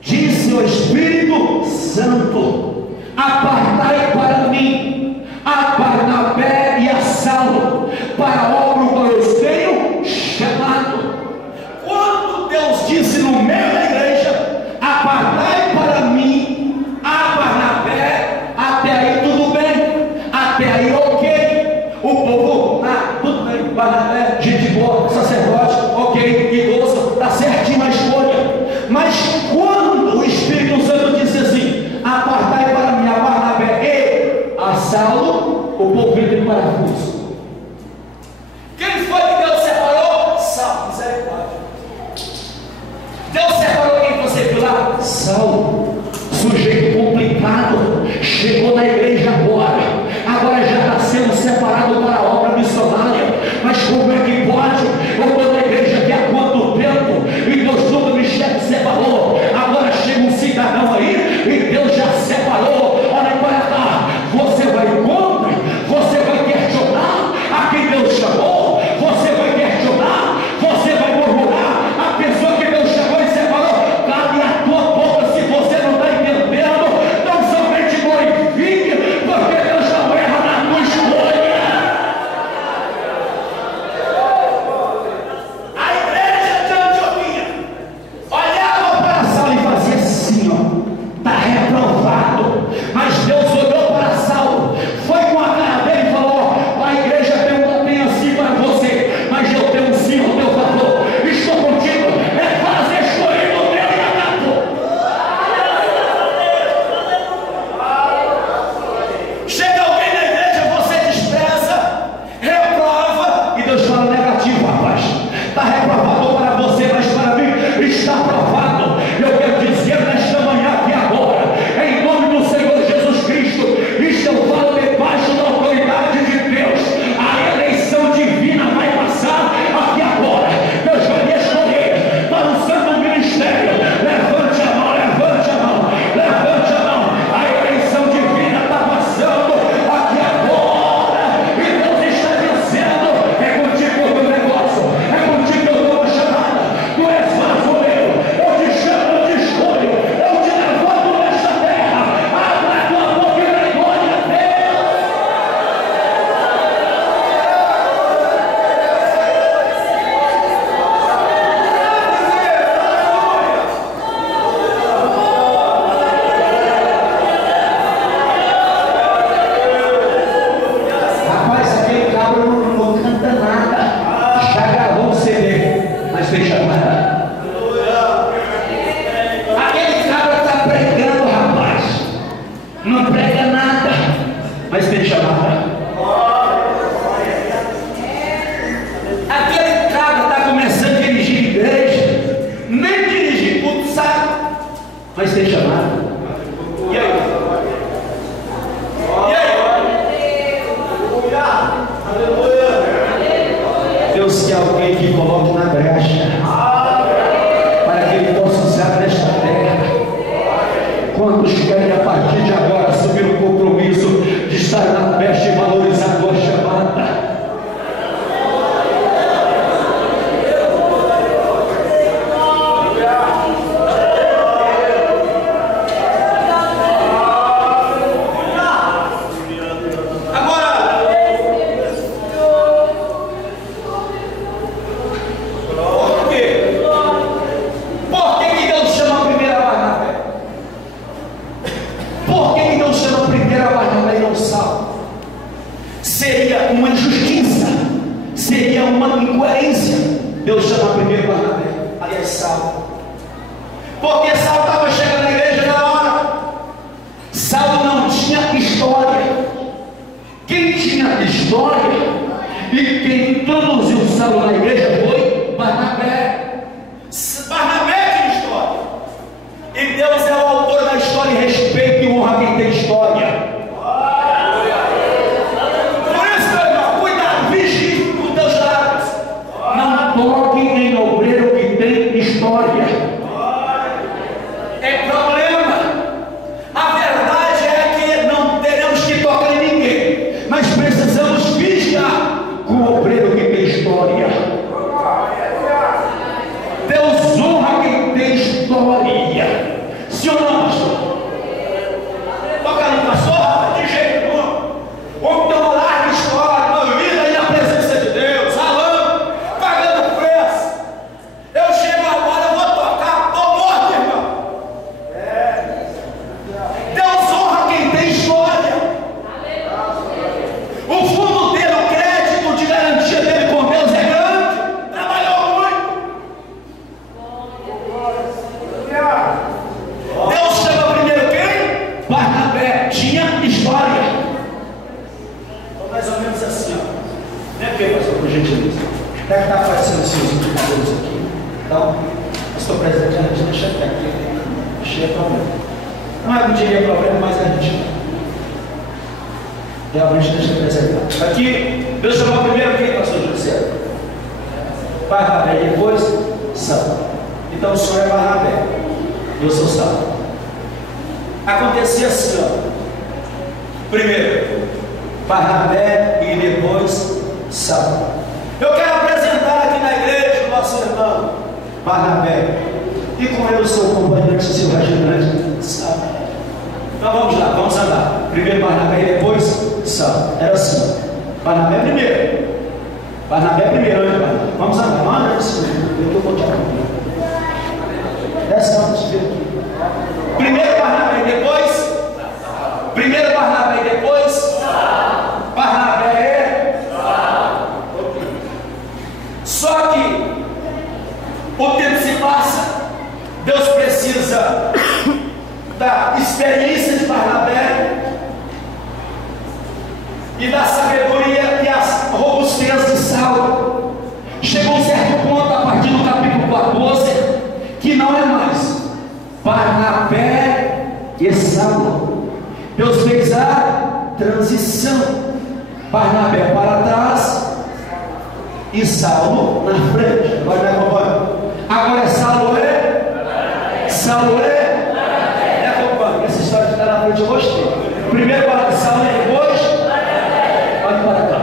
disse o Espírito Santo: apartai para mim a Barnabé parafuso. Quem foi que Deus separou? Saulo, misericórdia. Deus separou quem você viu lá? Saulo, sujeito complicado, chegou na igreja agora já está sendo separado para a obra missionária. Mas como é que pode? Eu estou na igreja aqui há quanto tempo e Deus nunca me separou. Agora chega um cidadão aí e Deus já separou. Olha para cá, você vai contra, você vai questionar a quem Deus chamou, você vai questionar, você vai murmurar a pessoa que Deus chamou e separou. Cabe a tua boca se você não está entendendo. Não somente glorifique, porque Deus não erra na tua escolha. A igreja de Antioquia olhava para Saulo e fazia assim, ó, está reprovado. Mas Deus olhou para Saulo, foi com a cara dele e falou: ó, a igreja tem assim para você, mas eu tenho sim ao teu favor. Estou contigo, é fazer escolher o teu e acabou. Chega alguém na igreja, você despreza, reprova, e Deus fala negativo, rapaz. Está reprovado para você, mas para mim está aprovado. Eu quero dizer nesta manhã aqui agora, em nome do Senhor Jesus Cristo, isto eu falo debaixo da autoridade de Deus. A eleição divina vai passar aqui agora. Deus vai me escolher para o santo ministério. Levante a mão, levante a mão, levante a mão. A eleição divina está passando aqui agora. E Deus está dizendo: é contigo o teu negócio, é contigo eu dou uma chamada. Tu és vasoleiro, eu te chamo, eu te escolho, eu te levanto nesta terra. Abra a tua boca e dê glória a Deus. Rapaz, aquele cabra não canta nada. Já gravou um CD, mas tem chamada. Aquele cabra está pregando, rapaz. Não prega nada, mas tem chamada. Aquele cabra está começando a dirigir igreja, nem dirigir culto sabe, mas tem chamada. E aí? E aí? Deus quer alguém que coloque na brecha, para que ele possa usar nesta terra. Quantos querem a partir de agora assumir o compromisso de estar na brecha e valorizar a tua chamada? Agora, por quê? Por que Deus chama a primeira Barnabé? Por que Deus chama a primeira Barnabé e não Saulo? Seria uma injustiça, seria uma incoerência Deus chama a primeira Barnabé, aliás Saulo. Porque Saulo estava chegando na igreja na hora. Saulo não tinha história. Quem tinha história e quem introduziu Saulo na igreja foi Barnabé. Barnabé tinha história. E Deus é o autor da história e respeita e honra quem tem história. Por isso, meu irmão, cuidado, vigie com teus lábios. Não toque em obreiro que tem história. É problema. A verdade é que não teremos que tocar em ninguém, mas precisamos vigiar com o obreiro que tem história. Deus honra quem tem história. Sim ou não, pastor? Toca no pastor? De jeito nenhum. Ou tem uma larga história, uma vida aí na presença de Deus, ralando, pagando preço. Eu chego agora, eu vou tocar Deve estar aparecendo os seus indicadores aqui. Então, estou presente, a gente deixa aqui. Deixa problema. Não é que diria problema, mas a gente realmente deixa preservar. Aqui, Deus chamou primeiro quem, pastor José? Barnabé, e depois Saulo. Então o senhor é Barnabé, eu sou Saulo. Acontecia assim, ó. Primeiro, Barnabé e depois Saulo. Eu quero apresentar aqui na igreja o nosso irmão Barnabé. E com ele o seu companheiro, o seu ajudante, Saulo. Então vamos lá, vamos andar. Primeiro Barnabé e depois Saulo. Era assim. Barnabé primeiro. Barnabé primeiro, Barnabé. Vamos andar, manda assim. Eu vou te acompanhar. Desce lá, deixa eu ver aqui. Primeiro Barnabé e depois. Primeiro Barnabé e depois. Barnabé é. Só que o tempo se passa. Deus precisa da experiência de Barnabé e da sabedoria e a robustez de Saulo. Chegou um certo ponto, a partir do capítulo 14, que não é mais Barnabé e Saulo. Deus fez a transição. Barnabé para trás e Saulo na frente. Agora me acompanha. Agora é Saulo é? Saulo é? Me acompanha. Essa história que está na frente eu gostei. Primeiro para Saulo e depois olhe para cá.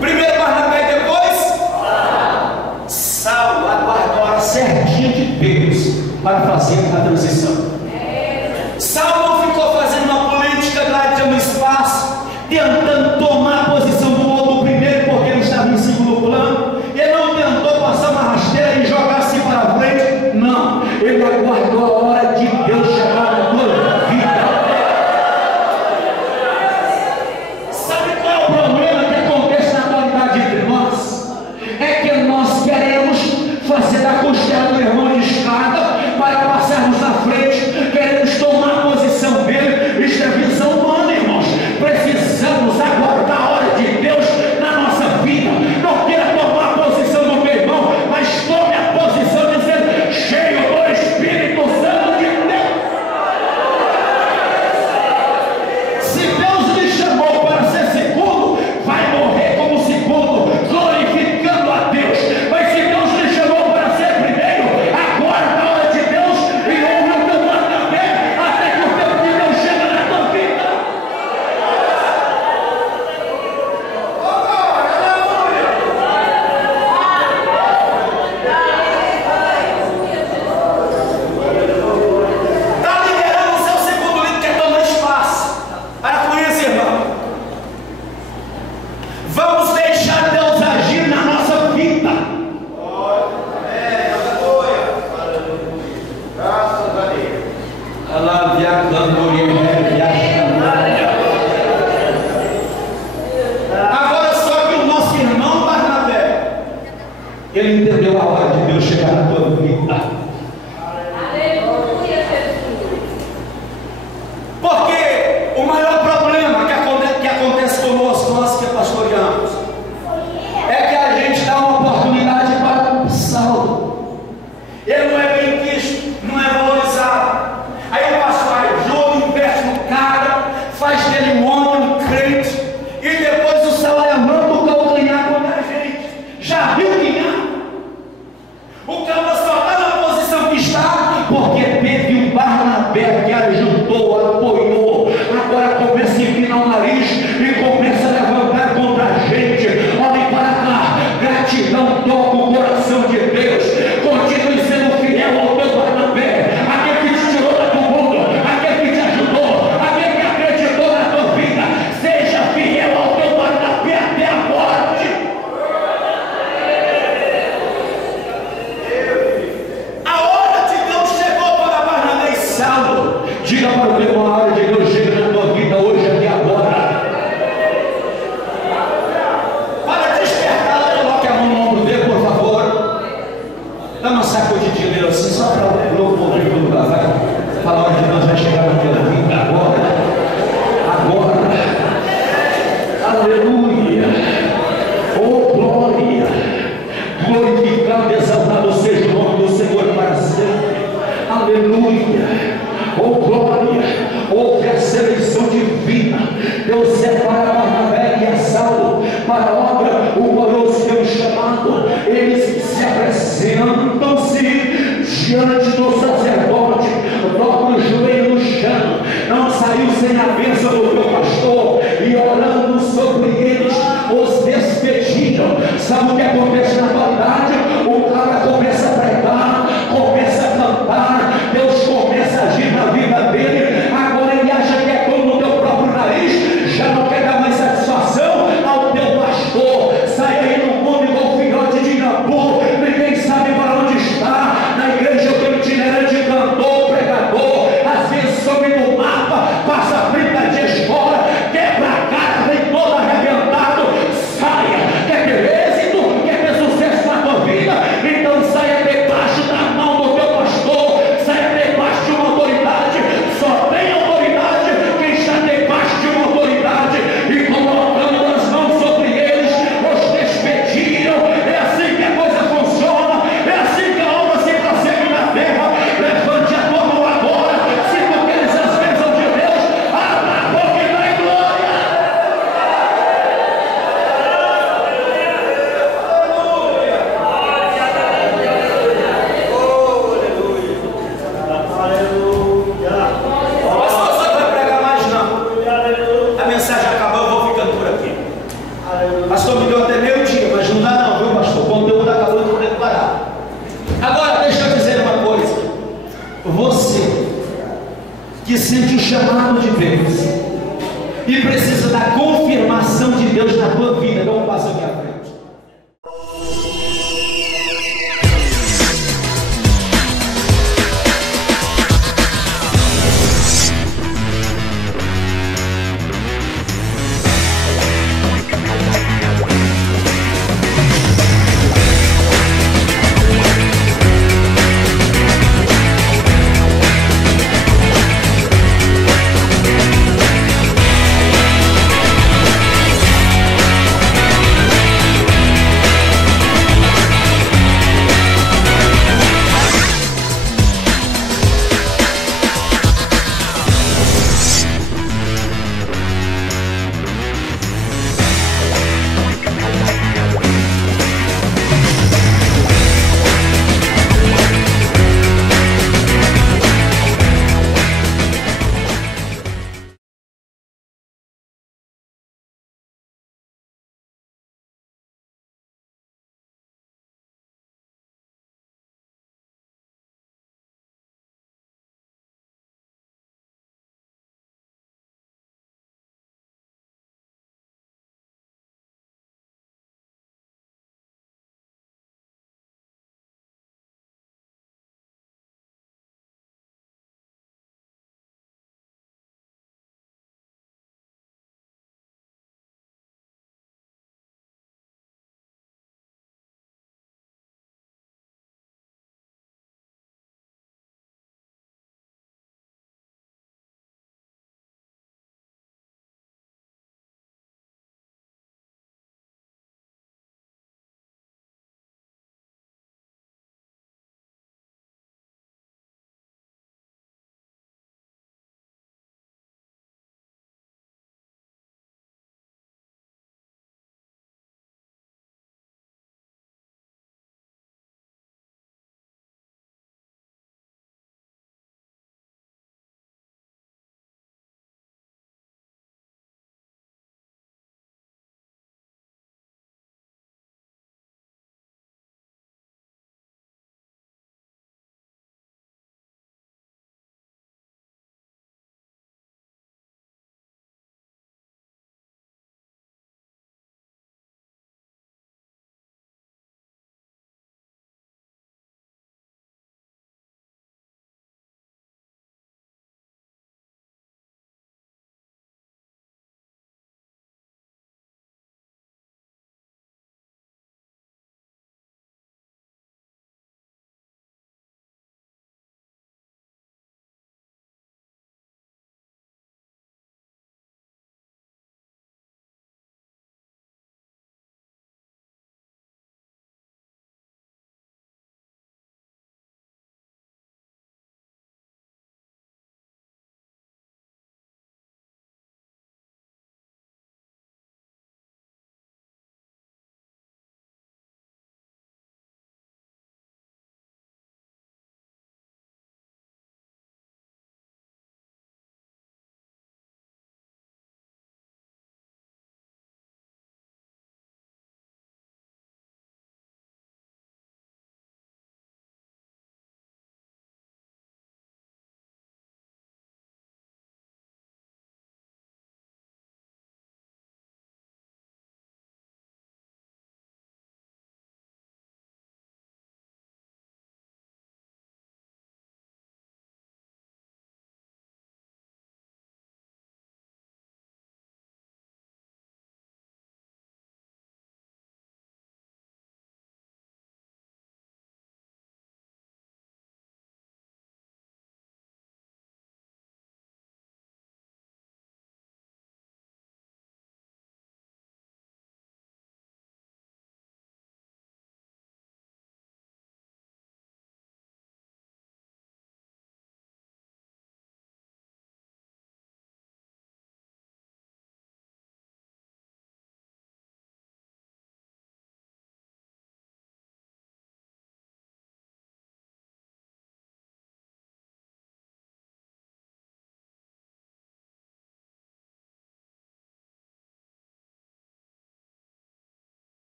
Primeiro Barnabé e depois Saulo aguardou a hora certinha de Deus para fazer a transição. Saulo não ficou fazendo uma política gladiando no espaço, tentando tomar a posição do outro primeiro porque ele estava em segundo plano. Ele não tentou passar uma rasteira e jogar-se para frente. Não, ele aguardou a hora de Deus chegar na tua vida. Sabe qual é o problema que acontece na atualidade entre nós? É que nós queremos fazer da costela do irmão de escada para passarmos na frente, queremos tomar a posição dele. Isso é visão humana, irmãos. Precisamos aguardar a hora de Deus na nossa vida. Não queira tomar a posição do meu irmão, mas tome a posição de ser cheio do Espírito Santo de Deus. Se Deus lhe chamou para ser segundo, vai morrer como segundo, glorificando a Deus. Mas se Deus lhe chamou para ser primeiro, aguarda a hora de Deus e honra o teu Barnabé até que o tempo de Deus chegue na tua vida. Está liderando o seu segundo líder, quer tomar espaço. Para com isso, irmão. Vamos deixar Deus agir na nossa vida. Agora só que o nosso irmão Barnabé, ele entendeu a hora de Deus chegar na tua vida. Porque o maior problema que acontece conosco, nós que pastoreamos, é que a gente dá uma oportunidade para Saulo. Ele não é bem visto, não é valorizado. Aí o pastor ajuda, investe no cara, faz dele um homem, um crente, e depois o Saulo levanta o calcanhar contra a gente. Já viu quem é? O cara só está na posição Sabe o que é